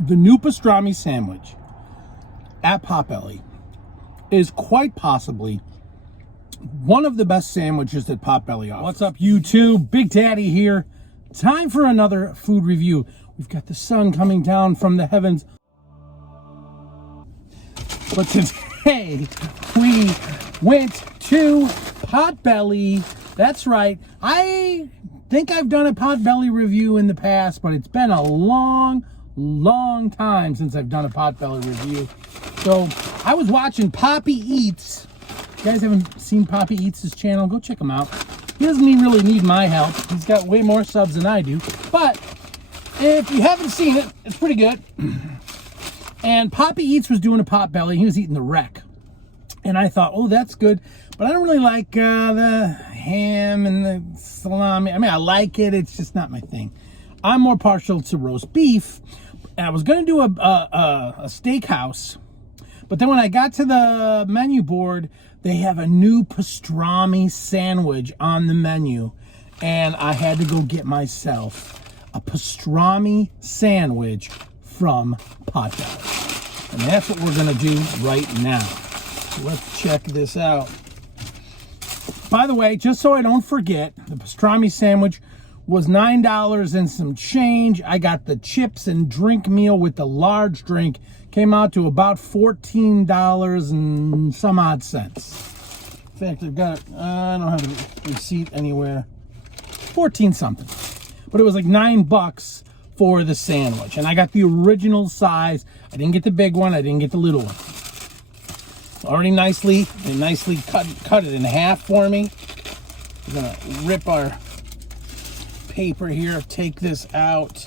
The new pastrami sandwich at Potbelly is quite possibly one of the best sandwiches that Potbelly offers. What's up, YouTube? Big Daddy here. Time for another food review. We've got the sun coming down from the heavens. But today, we went to Potbelly. That's right. I think I've done a Potbelly review in the past, but it's been a long time since I've done a Potbelly review. So I was watching Poppy Eats. If you guys haven't seen Poppy Eats' channel, go check him out. He doesn't really need my help. He's got way more subs than I do. But if you haven't seen it, it's pretty good. And Poppy Eats was doing a Potbelly. He was eating the wreck. And I thought, oh, that's good. But I don't really like the ham and the salami. I mean, I like it. It's just not my thing. I'm more partial to roast beef. And I was going to do a steakhouse. But then when I got to the menu board, they have a new pastrami sandwich on the menu. And I had to go get myself a pastrami sandwich from Potbelly. And that's what we're going to do right now. So let's check this out. By the way, just so I don't forget, the pastrami sandwich was $9 and some change. I got the chips and drink meal with the large drink. Came out to about $14 and some odd cents. In fact, I've got, I don't have a receipt anywhere. 14 something. But it was like $9 for the sandwich. And I got the original size. I didn't get the big one. I didn't get the little one. Already nicely cut it in half for me. We're gonna rip our paper here, take this out.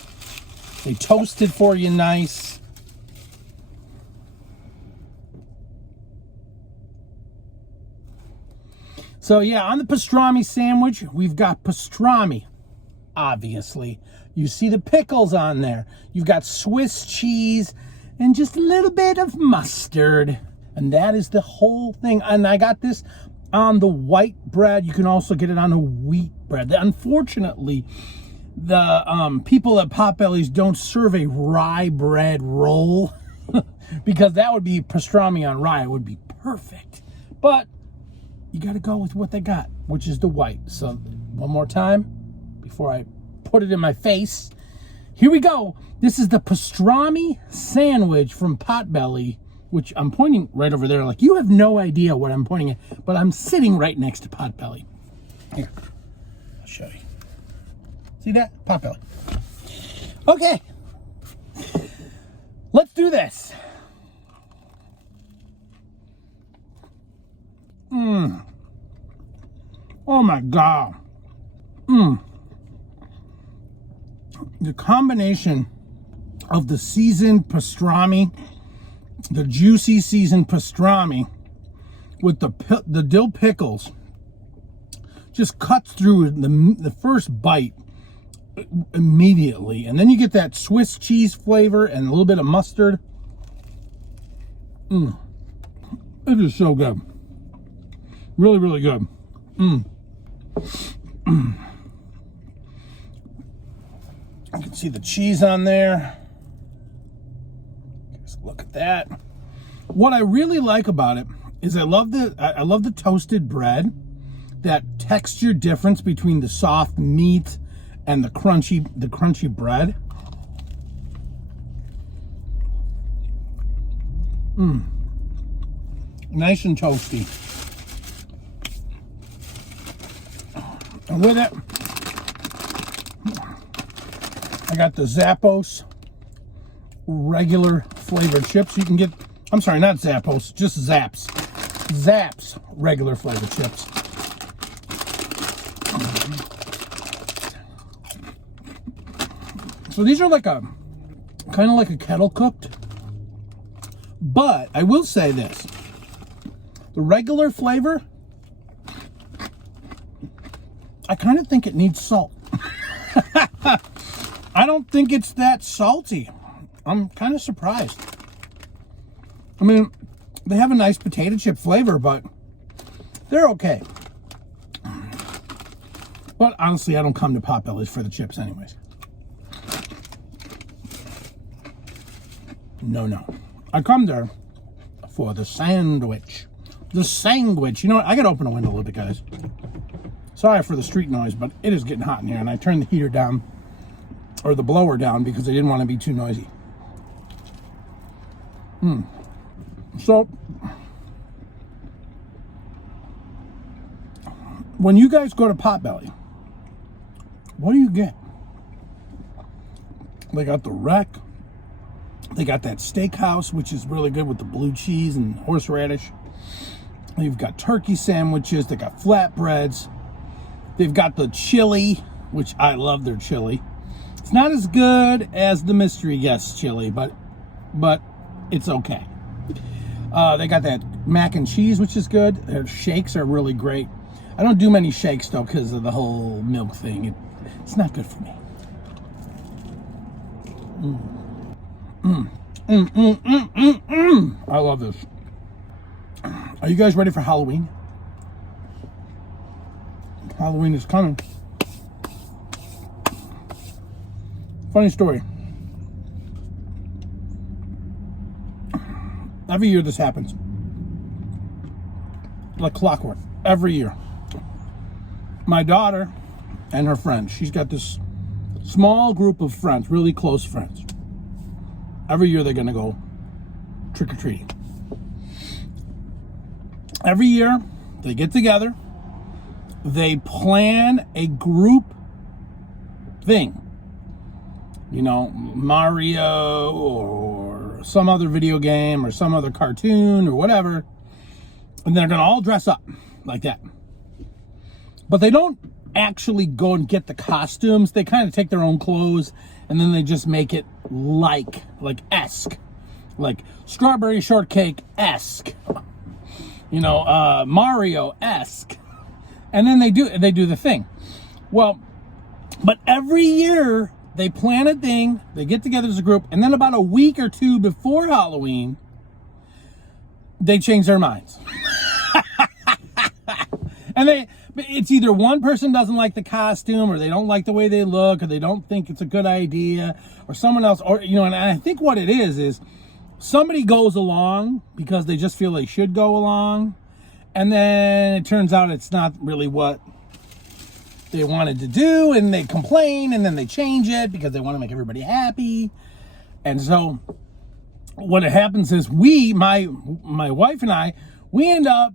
They toast it for you nice. So yeah, on the pastrami sandwich, we've got pastrami, obviously. You see the pickles on there. You've got Swiss cheese and just a little bit of mustard. And that is the whole thing. And I got this on the white bread. You can also get it on a wheat bread. Unfortunately, the people at Potbelly's don't serve a rye bread roll because that would be pastrami on rye. It would be perfect. But you got to go with what they got, which is the white. So one more time before I put it in my face. Here we go. This is the pastrami sandwich from Potbelly, which I'm pointing right over there. Like, you have no idea what I'm pointing at, but I'm sitting right next to Potbelly. Here, I'll show you. See that? Potbelly. Okay. Let's do this. Oh my God. The combination of the seasoned pastrami, the juicy seasoned pastrami with the dill pickles just cuts through the first bite immediately. And then you get that Swiss cheese flavor and a little bit of mustard. It is so good. Really, really good. You can see the cheese on there. Just look at that. What I really like about it is I love the toasted bread. That texture difference between the soft meat and the crunchy bread. Nice and toasty. And with it, I got the Zappos regular flavored chips. You can get, I'm sorry, not Zappos, just Zaps. Zaps regular flavored chips. So these are like kind of like a kettle cooked. But I will say this. The regular flavor, I kind of think it needs salt. I don't think it's that salty. I'm kind of surprised. I mean, they have a nice potato chip flavor, but they're okay. But honestly, I don't come to Potbelly's for the chips anyways. No. I come there for the sandwich. The sandwich. You know what? I gotta open a window a little bit, guys. Sorry for the street noise, but it is getting hot in here, and I turned the heater down, or the blower down, because I didn't want to be too noisy. So, when you guys go to Potbelly, what do you get? They got the wreck. They got that steakhouse, which is really good with the blue cheese and horseradish. You've got turkey sandwiches. They got flatbreads. They've got the chili, which I love their chili. It's not as good as the mystery guest chili, but it's okay. They got that mac and cheese, which is good. Their shakes are really great. I don't do many shakes, though, because of the whole milk thing. It's not good for me. I love this. Are you guys ready for Halloween? Halloween is coming. Funny story. Every year this happens. Like clockwork. Every year. My daughter and her friends. She's got this small group of friends, really close friends. Every year they're going to go trick-or-treating. Every year they get together. They plan a group thing. You know, Mario or some other video game or some other cartoon or whatever. And they're going to all dress up like that. But they don't actually go and get the costumes. They kind of take their own clothes and then they just make it like esque. Like strawberry shortcake-esque. You know, Mario-esque. And then they do the thing. Well, but every year they plan a thing, they get together as a group, and then about a week or two before Halloween, they change their minds. And it's either one person doesn't like the costume, or they don't like the way they look, or they don't think it's a good idea, or someone else, or, you know, and I think what it is somebody goes along because they just feel they should go along, and then it turns out it's not really what they wanted to do, and they complain, and then they change it because they want to make everybody happy. And so what happens is my wife and I, we end up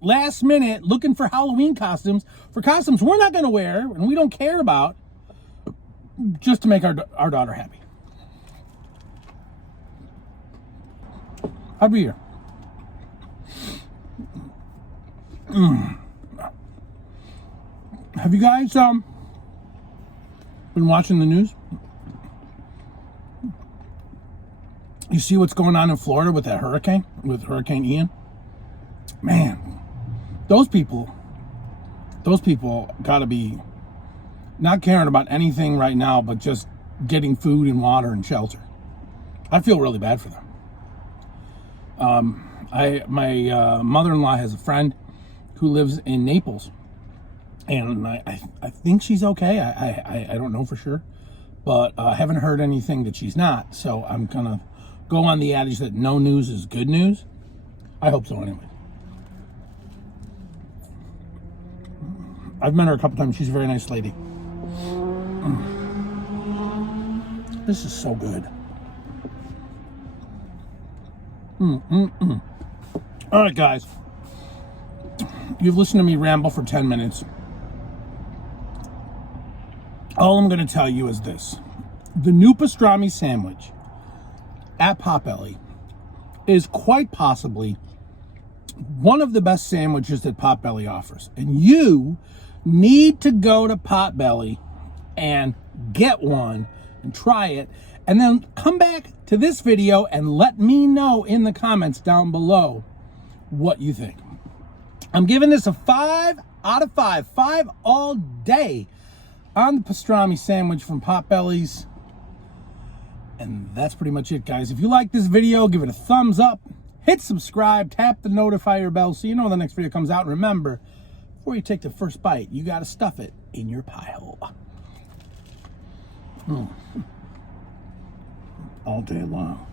last minute looking for Halloween costumes, for costumes we're not going to wear and we don't care about, just to make our daughter happy. Every year. Have you guys been watching the news? You see what's going on in Florida with that hurricane, with Hurricane Ian? Man, those people got to be not caring about anything right now but just getting food and water and shelter. I feel really bad for them. My mother-in-law has a friend who lives in Naples, and I think she's okay. I don't know for sure, but I haven't heard anything that she's not, so I'm gonna go on the adage that no news is good news. I hope so anyway. I've met her a couple times. She's a very nice lady. This is so good. All right, guys. You've listened to me ramble for 10 minutes. All I'm going to tell you is this. The new pastrami sandwich at Potbelly is quite possibly one of the best sandwiches that Potbelly offers. And you need to go to Potbelly and get one and try it. And then come back to this video and let me know in the comments down below what you think. I'm giving this a 5 out of 5. 5 all day on the pastrami sandwich from Potbelly's. And that's pretty much it, guys. If you like this video, give it a thumbs up. Hit subscribe. Tap the notifier bell so you know when the next video comes out. And remember, before you take the first bite, you got to stuff it in your pie hole. All day long.